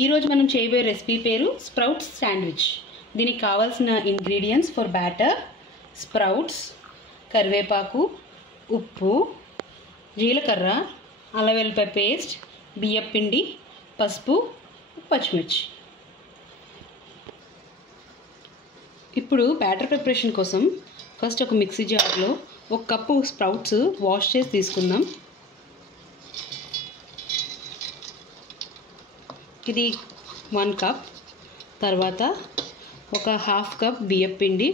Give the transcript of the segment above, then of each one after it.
ఈరోజు మనం చేయబోయే రెసిపీ పేరు స్ప్రౌట్స్ శాండ్విచ్. దీనికి కావాల్సిన ఇంగ్రీడియంట్స్ ఫర్ బ్యాటర్: స్ప్రౌట్స్, కరివేపాకు, ఉప్పు, జీలకర్ర, అల్లం వెల్లుల్లి పేస్ట్, బియ్యం పిండి, పసుపు, పచ్చిమిర్చి. ఇప్పుడు బ్యాటర్ ప్రిపరేషన్ కోసం ఫస్ట్ ఒక మిక్సీ జార్లో 1 కప్పు స్ప్రౌట్స్ వాష్ చేసి తీసుకుందాం. ఇది 1 కప్. తర్వాత ఒక 1/2 కప్ బియ్యం పిండి,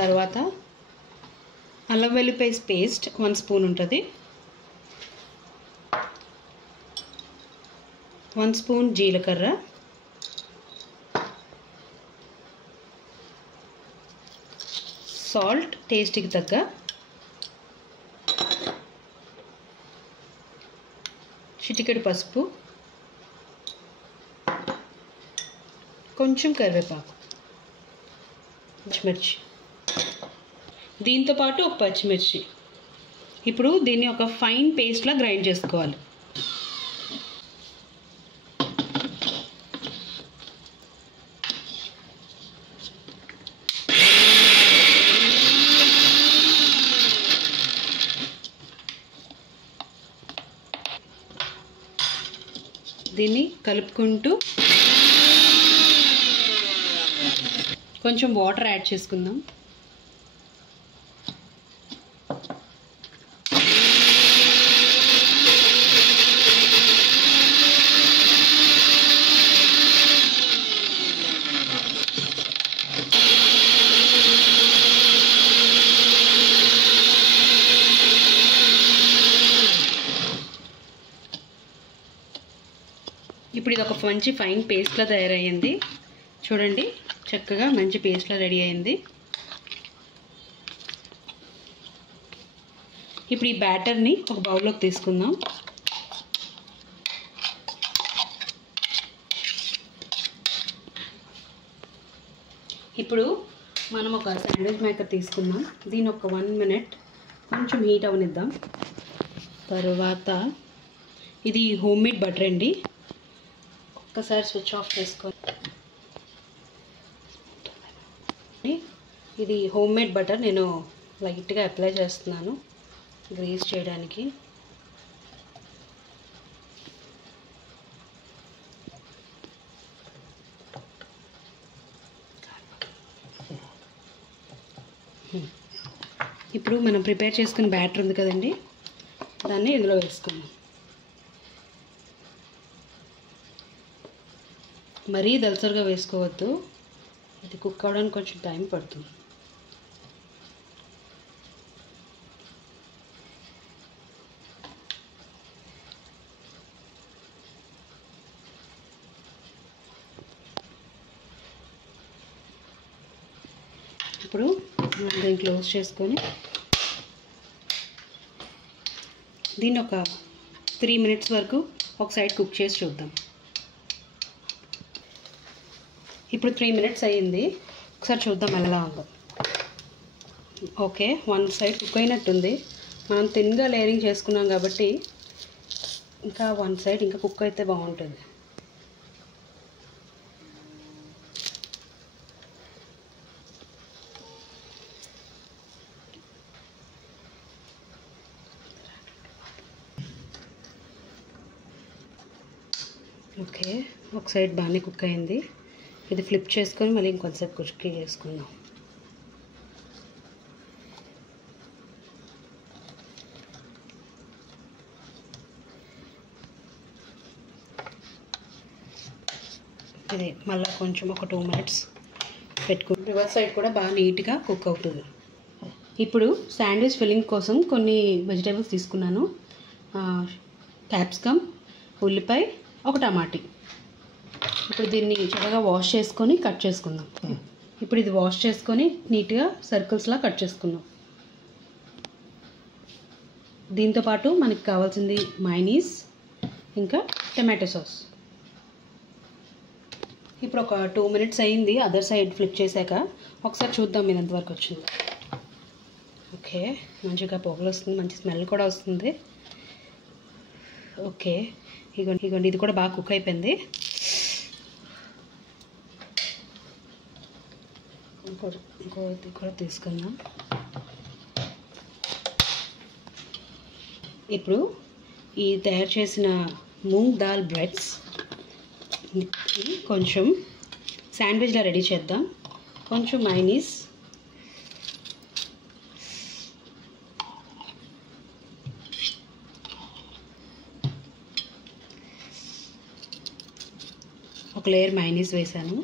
తర్వాత అల్లం వెల్లుల్లి పేస్ట్ 1 స్పూన్ ఉంటుంది, 1 స్పూన్ జీలకర్ర, సాల్ట్ టేస్ట్కి తగ్గ, చిటికెడు పసుపు, కొంచెం కరివేపాకు, పచ్చిమిర్చి, దీంతో పాటు ఒక పచ్చిమిర్చి. ఇప్పుడు దీన్ని ఒక ఫైన్ పేస్ట్లా గ్రైండ్ చేసుకోవాలి. దీన్ని కలుపుకుంటూ కొంచెం వాటర్ యాడ్ చేసుకుందాం. ఇప్పుడు ఇది ఒక మంచి ఫైన్ పేస్ట్లా తయారయ్యింది. చూడండి, చక్కగా మంచి పేస్ట్లా రెడీ అయింది. ఇప్పుడు ఈ బ్యాటర్ని ఒక బౌల్లోకి తీసుకుందాం. ఇప్పుడు మనం ఒక శాండ్విచ్ మేకర్ తీసుకుందాం. దీని ఒక 1 మినిట్ కొంచెం హీట్ అవనిద్దాం. తర్వాత ఇది హోమ్ మేడ్ బటర్ అండి. ఒకసారి స్విచ్ ఆఫ్ చేసుకొని, ఇది హోమ్ మేడ్ బటర్ నేను లైట్గా అప్లై చేస్తున్నాను గ్రీస్ చేయడానికి. ఇప్పుడు మనం ప్రిపేర్ చేసుకున్న బ్యాటర్ ఉంది కదండి, దాన్ని ఇందులో వేసుకుందాం. మరీ దలసరిగా వేసుకోవద్దు, ఇది కుక్ అవ్వడానికి కొంచెం టైం పడుతుంది. ఇప్పుడు దీన్ని క్లోజ్ చేసుకొని దీన్ని ఒక 3 మినిట్స్ వరకు ఒక సైడ్ కుక్ చేసి చూద్దాం. ఇప్పుడు 3 మినిట్స్ అయ్యింది. ఒకసారి చూద్దాం ఎలా ఉందో. ఓకే, 1 సైడ్ కుక్ అయినట్టుంది. మనం థిన్గా లేయరింగ్ చేసుకున్నాం కాబట్టి ఇంకా 1 సైడ్ ఇంకా కుక్ అయితే బాగుంటుంది. ఓకే, ఒక సైడ్ బాగానే కుక్ అయింది. ఇది ఫ్లిప్ చేసుకొని మళ్ళీ ఇంకొంచెంసేపు కుక్ చేసుకుందాం. ఇది మళ్ళీ కొంచెం ఒక 2 మినిట్స్ పెట్టుకుని రివర్స్ సైడ్ కూడా బాగా నీట్గా కుక్ అవుతుంది. ఇప్పుడు శాండ్విచ్ ఫిల్లింగ్ కోసం కొన్ని వెజిటేబుల్స్ తీసుకున్నాను. క్యాప్సికమ్, ఉల్లిపాయ, ఒక టమాటీ. ఇప్పుడు దీన్ని చక్కగా వాష్ చేసుకొని కట్ చేసుకుందాం. ఇప్పుడు ఇది వాష్ చేసుకొని నీట్గా సర్కిల్స్లా కట్ చేసుకుందాం. దీంతోపాటు మనకి కావాల్సింది మైనీస్, ఇంకా టమాటో సాస్. ఇప్పుడు ఒక 2 మినిట్స్ అయింది అదర్ సైడ్ ఫ్లిప్ చేశాక. ఒకసారి చూద్దాం మీరు ఎంతవరకు వచ్చింది. ఓకే, మంచిగా పొగలు వస్తుంది, మంచి స్మెల్ కూడా వస్తుంది. ఓకే, ఇగోండి ఇది కూడా బాగా కుక్ అయిపోయింది. ఇంకోది కూడా తీసుకుందాం. ఇప్పుడు ఈ తయారు చేసిన మూంగ్ దాల్ బ్రెడ్స్ కొంచెం శాండ్విచ్లా రెడీ చేద్దాం. కొంచెం మైనీస్, ఒక లేయర్ మైనీస్ వేసాను.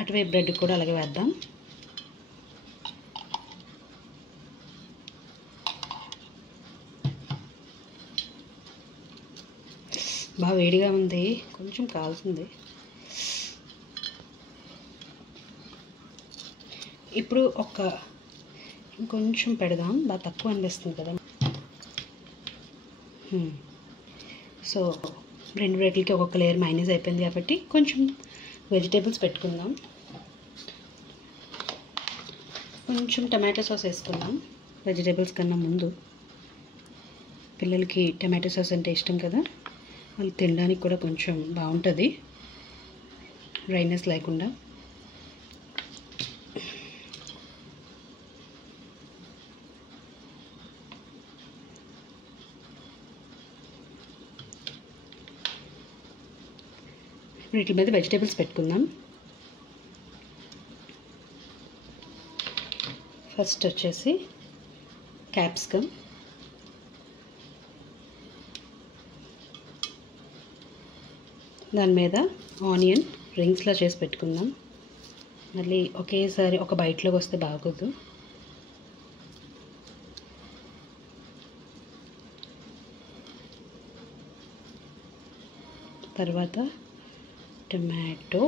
అటువైపు బ్రెడ్ కూడా అలాగే వేద్దాం. బాగా వేడిగా ఉంది, కొంచెం కాలుతుంది. ఇప్పుడు ఇంకొంచెం పెడదాం, బాగా తక్కువ అనిపిస్తుంది కదా. సో 2 బ్రెడ్లకి ఒక్కొక్క లేయర్ మైనీస్ అయిపోయింది కాబట్టి కొంచెం వెజిటేబుల్స్ పెట్టుకుందాం. కొంచెం టమాటో సాస్ వేసుకుందాం వెజిటేబుల్స్ కన్నా ముందు. పిల్లలకి టమాటో సాస్ అంటే ఇష్టం కదా, వాళ్ళు తినడానికి కూడా కొంచెం బాగుంటుంది, డ్రైనెస్ లేకుండా. వీటి మీద వెజిటేబుల్స్ పెట్టుకుందాం. ఫస్ట్ వచ్చేసి క్యాప్సికమ్, దాని మీద ఆనియన్ రింగ్స్లా చేసి పెట్టుకుందాం. మళ్ళీ ఒకేసారి ఒక బైట్లోకి వస్తే బాగోదు. తర్వాత టమాటో,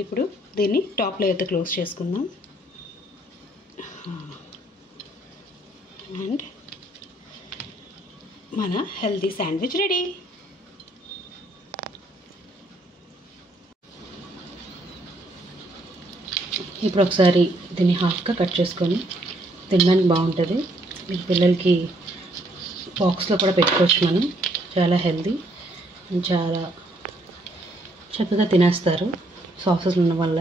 ఇప్పుడు దీన్ని టాప్ లేయర్తో క్లోజ్ చేసుకుందాం. అండ్ మన హెల్తీ శాండ్విచ్ రెడీ. ఇప్పుడు ఒకసారి దీన్ని హాఫ్గా కట్ చేసుకొని తినడానికి బాగుంటుంది. మీ పిల్లలకి బాక్స్లో కూడా పెట్టుకోవచ్చు మనం. చాలా హెల్తీ, చాలా చక్కగా తినేస్తారు సాసెస్ ఉన్న వల్ల.